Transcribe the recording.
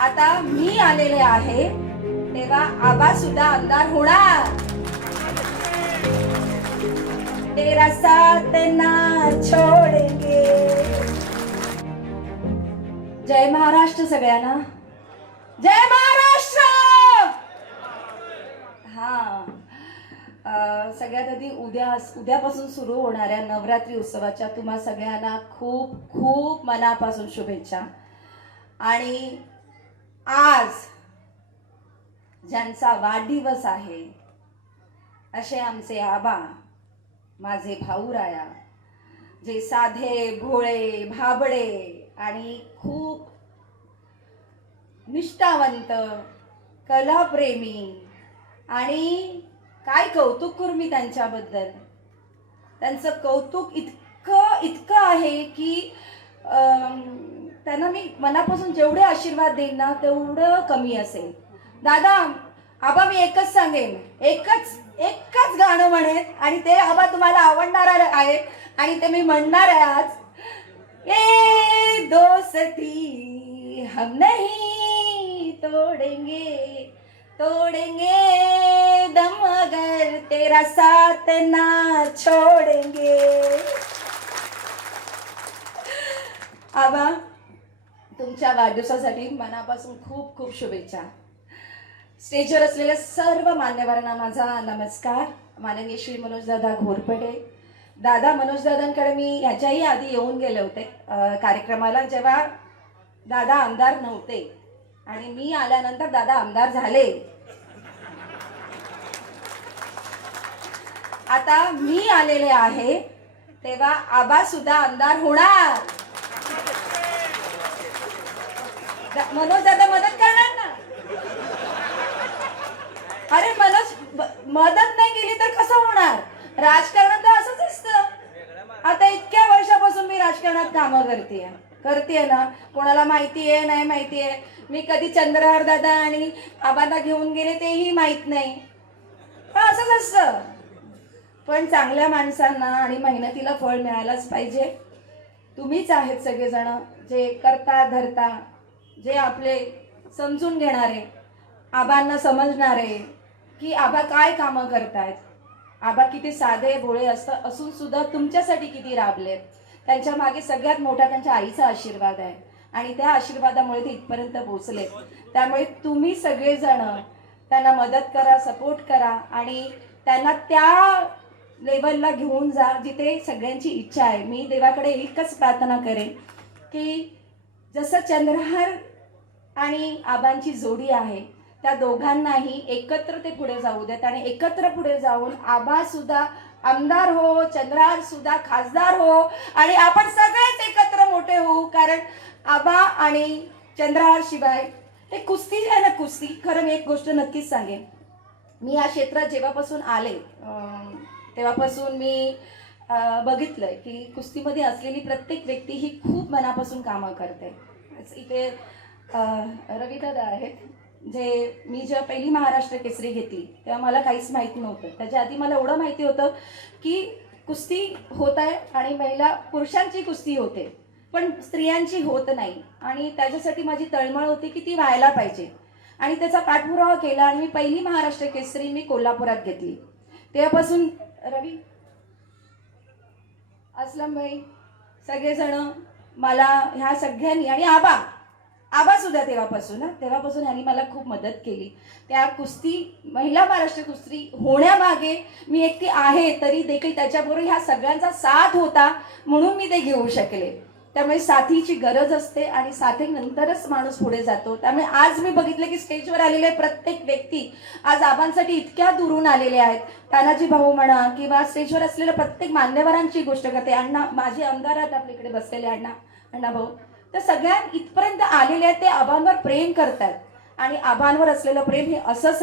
आता मी आलेले आहे. तेव्हा आबा सुद्धा आमदार होणार. तेरा साथ ना छोडेंगे. जय महाराष्ट्र सगळ्यांना. जय महाराष्ट्र! हा. सगळ्यात आधी उद्या उद्यापासून सुरू होणाऱ्या नवरात्री उत्सवाच्या तुम्हा सगळ्यांना खूप खूप मनापासून शुभेच्छा. आणि आज ज्यांचा वाढदिवस आहे असे आमचे आबा माझे भाऊराया जे साधे भोळे भाबडे आणि खूप निष्ठावंत कलाप्रेमी आणि काय कौतुक करू मी त्यांच्याबद्दल? त्यांचं कौतुक इतकं इतकं आहे की अम, त्यांना मी मनापासून जेवढे आशीर्वाद देईन ना तेवढं कमी असेल. दादा आबा मी एकच सांगेन. एकच एकच गाणं म्हणेन आणि ते आबा तुम्हाला आवडणार आहे आणि ते मी म्हणणार आहे आज. ए दोस्ती हम नहीं तोड़ेंगे तोड़ेंगे दम अगर तेरा साथ ना छोड़ेंगे। आबा तुमच्या वाढदिवसासाठी मनापासून खूप खूप शुभेच्छा. स्टेजवर असलेल्या सर्व मान्यवरांना माझा नमस्कार. माननीय श्री मनोजदादा घोरपडे. दादा मनोजदादांकडे मी ह्याच्याही आधी येऊन गेले होते कार्यक्रमाला जेव्हा दादा आमदार नव्हते आणि मी आल्यानंतर दादा आमदार झाले. आता मी आलेले आहे तेव्हा आबा सुद्धा आमदार होणार. मनोज दादा मदत करणार ना? अरे मनोज मदत नाही केली तर कसं होणार? राजकारणात तर असंच असतं. आता इतक्या वर्षापासून मी राजकारणात कामं करते करते ना. कोणाला माहिती आहे नाही माहिती आहे मी कधी चंद्रहार दादा आणि आबांना घेऊन गेले तेही माहीत नाही. हा असंच असतं. पण चांगल्या माणसांना आणि मेहनतीला फळ मिळायलाच पाहिजे. तुम्हीच आहेत सगळेजण जे करता धरता जे आपले समजून घेणारे आबांना समजणारे की आबा काय कामं करतायत? आबा किती साधे भोळे असतात असून सुद्धा तुमच्यासाठी किती राबलेत? त्यांच्या मागे सगळ्यात मोठा त्यांच्या आईचा आशीर्वाद आहे. आणि त्या आशीर्वादामुळे ते इथपर्यंत पोहोचले. त्यामुळे तुम्ही सगळेजण त्यांना मदत करा सपोर्ट करा आणि त्यांना त्या लेवलला घेऊन जा जिथे सगळ्यांची इच्छा आहे. मी देवाकडे एकच प्रार्थना करेन की जसं चंद्रहार आणि आबांची जोडी आहे त्या दोघांनाही एकत्र ते पुढे जाऊ देत आणि एकत्र पुढे जाऊन आबा सुद्धा आमदार हो चंद्रहार सुद्धा खासदार हो आणि आपण सगळेच एकत्र मोठे होऊ कारण आबा आणि चंद्रहार शिवाय हे कुस्ती आहे ना कुस्ती. खरं मी एक गोष्ट नक्कीच सांगेन. मी या क्षेत्रात जेव्हापासून आले तेव्हापासून मी बघितलंय की कुस्तीमध्ये असलेली प्रत्येक व्यक्ती ही खूप मनापासून कामं करते. इथे अं, रविदादा आहेत जे मी जेव्हा पहिली महाराष्ट्र केसरी घेतली तेव्हा मला काहीच माहिती नव्हतं. त्याच्या आधी मला एवढं माहिती होतं की कुस्ती होत आहे आणि महिला पुरुषांची कुस्ती होते पण स्त्रियांची होत नाही. आणि त्याच्यासाठी माझी तळमळ होती की ती व्हायला पाहिजे. आणि त्याचा पाठपुरावा केला आणि मी पहिली महाराष्ट्र केसरी मी कोल्हापुरात घेतली. तेव्हापासून रवी असलम भाई सगळेजण मला ह्या सगळ्यांनी आणि आबा आबा सुद्धा तेव्हापासून ना तेव्हापासून ह्यांनी मला खूप मदत केली. त्या कुस्ती महिला महाराष्ट्र कुस्ती होण्यामागे मी एकटी आहे तरी देखील त्याच्याबरोबर ह्या सगळ्यांचा साथ होता म्हणून मी ते घेऊ शकले. त्यामुळे साथीची गरज असते आणि साथीनंतरच माणूस पुढे जातो. त्यामुळे आज मी बघितलं की स्टेजवर आलेले प्रत्येक व्यक्ती आज आबांसाठी इतक्या दुरून आलेले आहेत. तानाजी भाऊ म्हणा किंवा स्टेजवर असलेल्या प्रत्येक मान्यवरांची गोष्ट करते. अण्णा माझे आमदार आहेत आपल्याकडे बसलेले अण्णा अण्णा भाऊ. तर सगळ्या इथपर्यंत आलेले आहेत ते आबांवर प्रेम करतात. आणि आबांवर असलेलं प्रेम हे असंच